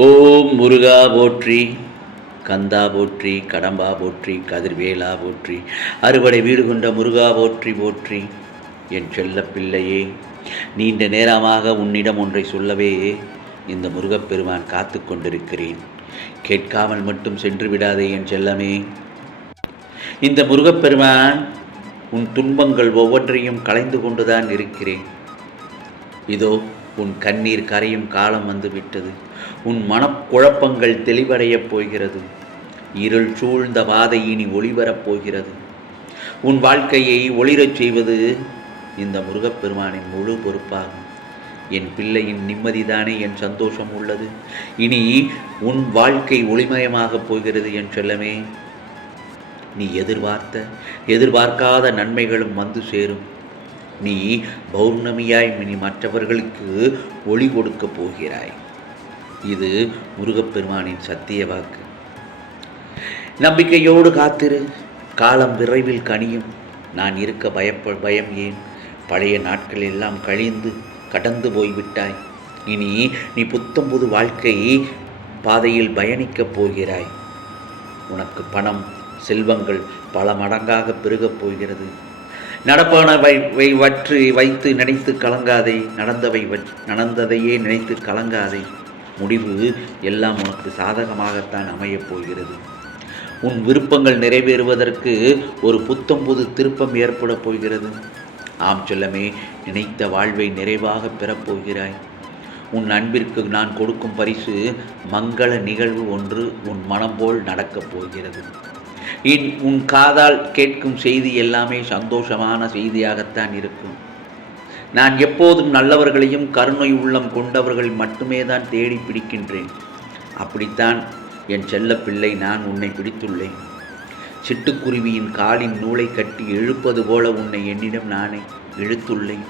ஓம் முருகா போற்றி கந்தா போற்றி கடம்பா போற்றி கதிர்வேலா போற்றி அறுவடை வீடு கொண்ட முருகா போற்றி போற்றி. என் செல்ல பிள்ளையே நீண்ட நேரமாக உன்னிடம் ஒன்றை சொல்லவே இந்த முருகப்பெருமான் காத்து கொண்டிருக்கிறேன். கேட்காமல் மட்டும் சென்று விடாதே என் செல்லமே. இந்த முருகப்பெருமான் உன் துன்பங்கள் ஒவ்வொன்றையும் கலைந்து கொண்டுதான் இருக்கிறேன். இதோ உன் கண்ணீர் கரையும் காலம் வந்துவிட்டது. உன் மனக்குழப்பங்கள் தெளிவடையப் போகிறது. இருள் சூழ்ந்த பாதை இனி ஒளிவரப் போகிறது. உன் வாழ்க்கையை ஒளிரச் செய்வது இந்த முருகப்பெருமானின் முழு பொறுப்பாகும். என் பிள்ளையின் நிம்மதிதானே என் சந்தோஷம் உள்ளது. இனி உன் வாழ்க்கை ஒளிமயமாகப் போகிறது என் செல்லமே. நீ எதிர்பார்த்த எதிர்பார்க்காத நன்மைகளும் வந்து சேரும். நீ பௌர்ணமியாய் மினி மற்றவர்களுக்கு ஒளி கொடுக்கப் போகிறாய். இது முருகப்பெருமானின் சத்திய வாக்கு. நம்பிக்கையோடு காத்திரு. காலம் விரைவில் கனியும். நான் இருக்க பயப்ப பயம் ஏன்? பழைய நாட்கள் எல்லாம் கழிந்து கடந்து போய்விட்டாய். இனி நீ புத்தம் புது வாழ்க்கை பாதையில் பயணிக்கப் போகிறாய். உனக்கு பணம் செல்வங்கள் பல மடங்காக பெருகப் போகிறது. நடப்பானவை வற்று வைத்து நினைத்து கலங்காதே நடந்தவை வற்- நடந்ததையே நினைத்து கலங்காதே. முடிவு எல்லாம் உனக்கு சாதகமாகத்தான் அமையப் போகிறது. உன் விருப்பங்கள் நிறைவேறுவதற்கு ஒரு புத்தம் புது திருப்பம் ஏற்படப் போகிறது. ஆம் செல்லமே நினைத்த வாழ்வை நிறைவாக பெறப்போகிறாய் உன் அன்பிற்கு நான் கொடுக்கும் பரிசு மங்கள நிகழ்வு ஒன்று உன் மனம் போல் நடக்கப் போகிறது. இன் உன் காதால் கேட்கும் செய்தி எல்லாமே சந்தோஷமான செய்தியாகத்தான் இருக்கும். நான் எப்போதும் நல்லவர்களையும் கருணை உள்ளம் கொண்டவர்கள் மட்டுமே தான் தேடி பிடிக்கின்றேன். அப்படித்தான் என் செல்ல பிள்ளை நான் உன்னை பிடித்துள்ளேன். சிட்டுக்குருவியின் காலின் நூலை கட்டி இழுப்பது போல உன்னை என்னிடம் நானே இழுத்துள்ளேன்.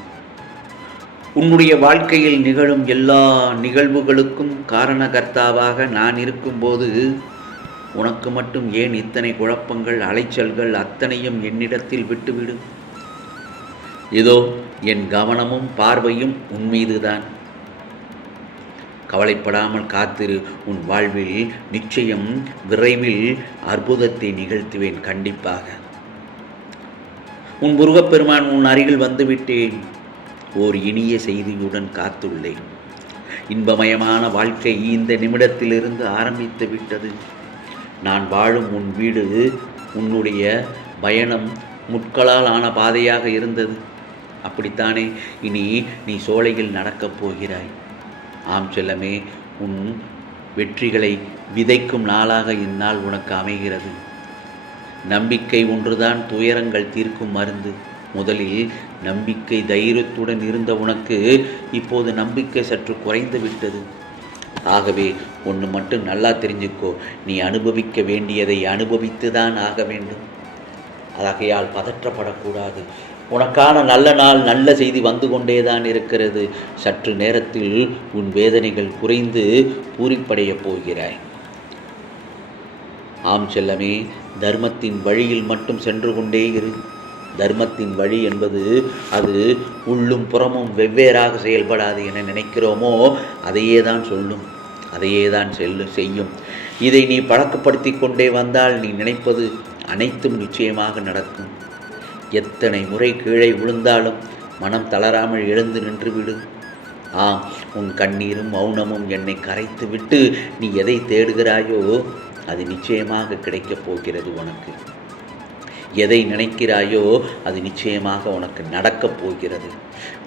உன்னுடைய வாழ்க்கையில் நிகழும் எல்லா நிகழ்வுகளுக்கும் காரணகர்த்தாவாக நான் இருக்கும்போது உனக்கு மட்டும் ஏன் இத்தனை குழப்பங்கள் அலைச்சல்கள் அத்தனையும் என்னிடத்தில் விட்டுவிடு? இதோ என் கவனமும் பார்வையும் உன் மீதுதான். கவலைப்படாமல் காத்திரு உன் வாழ்வில் நிச்சயம் விரைவில் அற்புதத்தை நிகழ்த்துவேன் கண்டிப்பாக. உன் முருகப்பெருமான் உன் அருகில் வந்துவிட்டேன். ஓர் இனிய செய்தியுடன் காத்துள்ளேன். இன்பமயமான வாழ்க்கை இந்த நிமிடத்திலிருந்து ஆரம்பித்து விட்டது. நான் வாழும் உன் வீடு உன்னுடைய பயணம் முட்களால் ஆன பாதையாக இருந்தது. அப்படித்தானே? இனி நீ சோலையில் நடக்கப் போகிறாய். ஆம் செல்லமே உன் வெற்றிகளை விதைக்கும் நாளாக இந்நாள் உனக்கு அமைகிறது. நம்பிக்கை ஒன்றுதான் துயரங்கள் தீர்க்கும் மருந்து. முதலில் நம்பிக்கை தைரியத்துடன் இருந்த உனக்கு இப்போது நம்பிக்கை சற்று குறைந்து விட்டது. ஆகவே ஒன்று மட்டும் நல்லா தெரிஞ்சுக்கோ. நீ அனுபவிக்க வேண்டியதை அனுபவித்து தான் ஆக வேண்டும். ஆகையால் பதற்றப்படக்கூடாது. உனக்கான நல்ல நாள் நல்ல செய்தி வந்து கொண்டே தான் இருக்கிறது. சற்று நேரத்தில் உன் வேதனைகள் குறைந்து பூரிப்படையப் போகிறாய். ஆம் செல்லமே தர்மத்தின் வழியில் மட்டும் சென்று கொண்டே இரு. தர்மத்தின் வழி என்பது அது உள்ளும் புறமும் வெவ்வேறாக செயல்படாது என நினைக்கிறோமோ அதையே தான் சொல்லும். அதையே தான் செல்லு செய்யும். இதை நீ பழக்கப்படுத்தி கொண்டே வந்தால் நீ நினைப்பது அனைத்தும் நிச்சயமாக நடக்கும். எத்தனை முறை கீழே விழுந்தாலும் மனம் தளராமல் எழுந்து நின்றுவிடு. ஆம் உன் கண்ணீரும் மௌனமும் என்னை கரைத்து விட்டு நீ எதை தேடுகிறாயோ அது நிச்சயமாக கிடைக்கப் போகிறது உனக்கு. எதை நினைக்கிறாயோ அது நிச்சயமாக உனக்கு நடக்கப் போகிறது.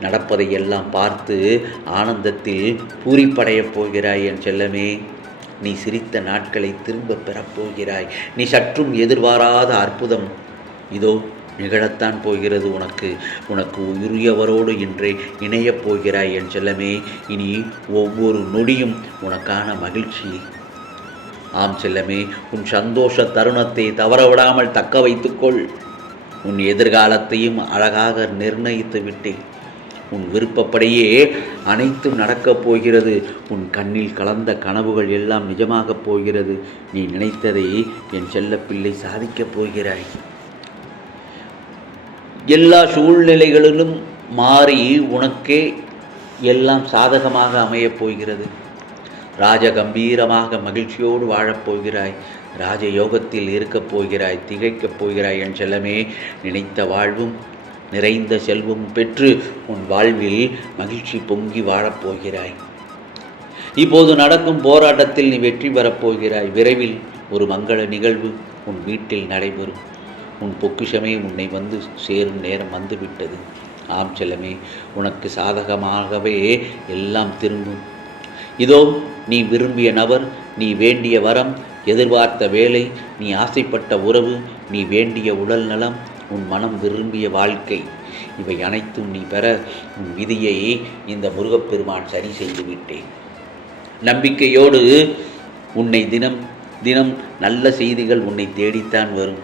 நடப்பதை எல்லாம் பார்த்து ஆனந்தத்தில் பூரிப்படையப் போகிறாய் என் செல்லமே. நீ சிரித்த நாட்களை திரும்ப பெறப்போகிறாய் நீ சற்றும் எதிர்பாராத அற்புதம். இதோ நிகழத்தான் போகிறது உனக்கு. உனக்கு உரியவரோடு இன்றே இணையப் போகிறாய் என் செல்லமே. இனி ஒவ்வொரு நொடியும் உனக்கான மகிழ்ச்சி ஆம் செல்லமே உன் சந்தோஷ தருணத்தை தவறவிடாமல் தக்க வைத்துக்கொள். உன் எதிர்காலத்தையும் அழகாக நிர்ணயித்து விட்டேன். உன் விருப்பப்படியே அனைத்தும் நடக்கப் போகிறது. உன் கண்ணில் கலந்த கனவுகள் எல்லாம் நிஜமாகப் போகிறது. நீ நினைத்ததை என் செல்லப்பிள்ளை சாதிக்கப் போகிறாய். எல்லா சூழ்நிலைகளிலும் மாறி உனக்கே எல்லாம் சாதகமாக அமையப் போகிறது. ராஜ கம்பீரமாக மகிழ்ச்சியோடு வாழப்போகிறாய். ராஜயோகத்தில் இருக்கப் போகிறாய் திகைக்கப் போகிறாய் என் செல்லமே. நினைத்த வாழ்வும் நிறைந்த செல்வம் பெற்று உன் வாழ்வில் மகிழ்ச்சி பொங்கி வாழப்போகிறாய். இப்போது நடக்கும் போராட்டத்தில் நீ வெற்றி பெறப் போகிறாய். விரைவில் ஒரு மங்கள நிகழ்வு உன் வீட்டில் நடைபெறும். உன் பொக்கிஷமே உன்னை வந்து சேரும் நேரம் வந்துவிட்டது. ஆம் செல்லமே உனக்கு சாதகமாகவே எல்லாம் திரும்பும். இதோ நீ விரும்பிய நபர் நீ வேண்டிய வரம் எதிர்பார்த்த வேலை நீ ஆசைப்பட்ட உறவு நீ வேண்டிய உடல் நலம் உன் மனம் விரும்பிய வாழ்க்கை. இவை அனைத்தும் நீ பெற உன் விதியை இந்த முருகப்பெருமான் சரி செய்து விட்டேன். நம்பிக்கையோடு உன்னை தினம் தினம் நல்ல செய்திகள் உன்னை தேடித்தான் வரும்.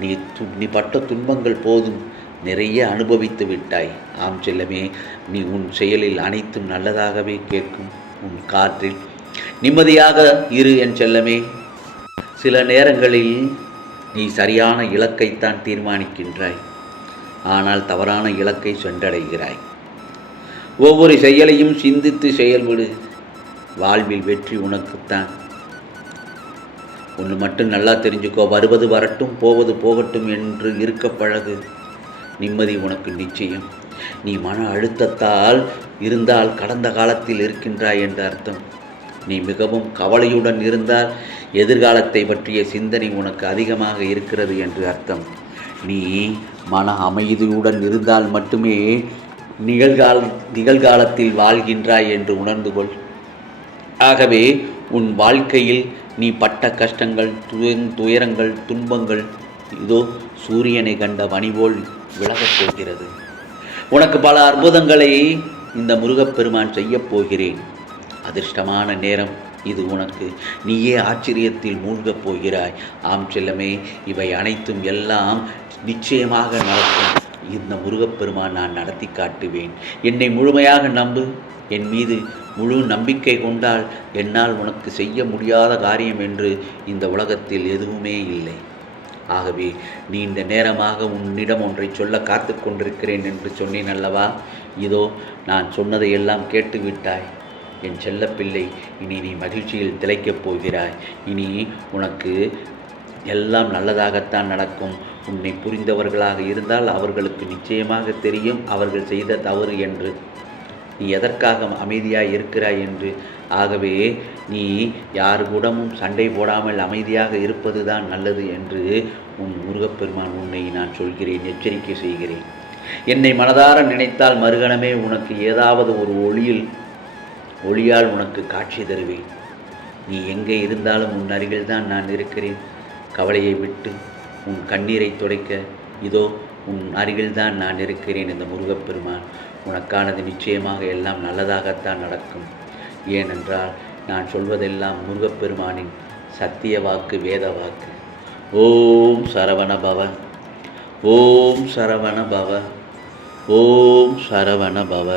நீ து நீ பட்ட துன்பங்கள் போதும் நிறைய அனுபவித்து விட்டாய். ஆம் செல்லமே நீ உன் செயலில் அனைத்தும் நல்லதாகவே கேட்கும். காற்றில். நிம்மதியாக இரு என் செல்லமே. சில நேரங்களில் நீ சரியான இலக்கைத்தான் தீர்மானிக்கின்றாய். ஆனால் தவறான இலக்கை சென்றடைகிறாய். ஒவ்வொரு செயலையும் சிந்தித்து செயல்படு. வாழ்வில் வெற்றி உனக்குத்தான். ஒன்று மட்டும் நல்லா தெரிஞ்சுக்கோ. வருவது வரட்டும் போவது போகட்டும் என்று இருக்க பழகு நிம்மதி உனக்கு நிச்சயம். நீ மன அழுத்தத்தால் இருந்தால் கடந்த காலத்தில் இருக்கின்றாய் என்று அர்த்தம். நீ மிகவும் கவலையுடன் இருந்தால் எதிர்காலத்தை பற்றிய சிந்தனை உனக்கு அதிகமாக இருக்கிறது என்று அர்த்தம். நீ மன அமைதியுடன் இருந்தால் மட்டுமே நிகழ்கால நிகழ்காலத்தில் வாழ்கின்றாய் என்று உணர்ந்து கொள். ஆகவே உன் வாழ்க்கையில் நீ பட்ட கஷ்டங்கள் துயரங்கள் துன்பங்கள் இதோ சூரியனை கண்ட பணிபோல் விலகப் போகிறது. உனக்கு பல அற்புதங்களை இந்த முருகப்பெருமான் செய்யப் போகிறேன். அதிர்ஷ்டமான நேரம் இது உனக்கு. நீயே ஆச்சரியத்தில் மூழ்கப் போகிறாய். ஆம் செல்லமே இவை அனைத்தும் எல்லாம் நிச்சயமாக நடக்கும். இந்த முருகப்பெருமான் நான் நடத்தி காட்டுவேன். என்னை முழுமையாக நம்பு. என் மீது முழு நம்பிக்கை கொண்டால் என்னால் உனக்கு செய்ய முடியாத காரியம் என்று இந்த உலகத்தில் எதுவுமே இல்லை. ஆகவே நீ இந்த நேரமாக உன்னிடம் ஒன்றை சொல்ல காத்து கொண்டிருக்கிறேன் என்று சொன்னேன் அல்லவா? இதோ நான் சொன்னதை எல்லாம் கேட்டுவிட்டாய். என் செல்லப்பிள்ளை இனி நீ மகிழ்ச்சியில் திளைக்கப் போகிறாய். இனி உனக்கு எல்லாம் நல்லதாகத்தான் நடக்கும். உன்னை புரிந்தவர்களாக இருந்தால் அவர்களுக்கு நிச்சயமாக தெரியும் அவர்கள் செய்த தவறு என்று. நீ எதற்காக அமைதியாய் இருக்கிறாய் என்று. ஆகவே நீ யார் கூடமும் சண்டை போடாமல் அமைதியாக இருப்பது தான் நல்லது என்று உன் முருகப்பெருமான் உன்னை நான் சொல்கிறேன் எச்சரிக்கை செய்கிறேன். என்னை மனதார நினைத்தால் மறுகணமே உனக்கு ஏதாவது ஒரு ஒளியில் ஒளியால் உனக்கு காட்சி தருவேன். நீ எங்கே இருந்தாலும் உன் அருகில் தான் நான் இருக்கிறேன். கவலையை விட்டு உன் கண்ணீரை துடைக்க இதோ உன் அருகில் தான் நான் இருக்கிறேன் இந்த முருகப்பெருமான். உனக்கானது நிச்சயமாக எல்லாம் நல்லதாகத்தான் நடக்கும். ஏனென்றால் நான் சொல்வதெல்லாம் முருகப்பெருமானின் சத்திய வாக்கு வேத வாக்கு. ஓம் சரவண பவ ஓம் சரவண பவ ஓம் சரவண பவ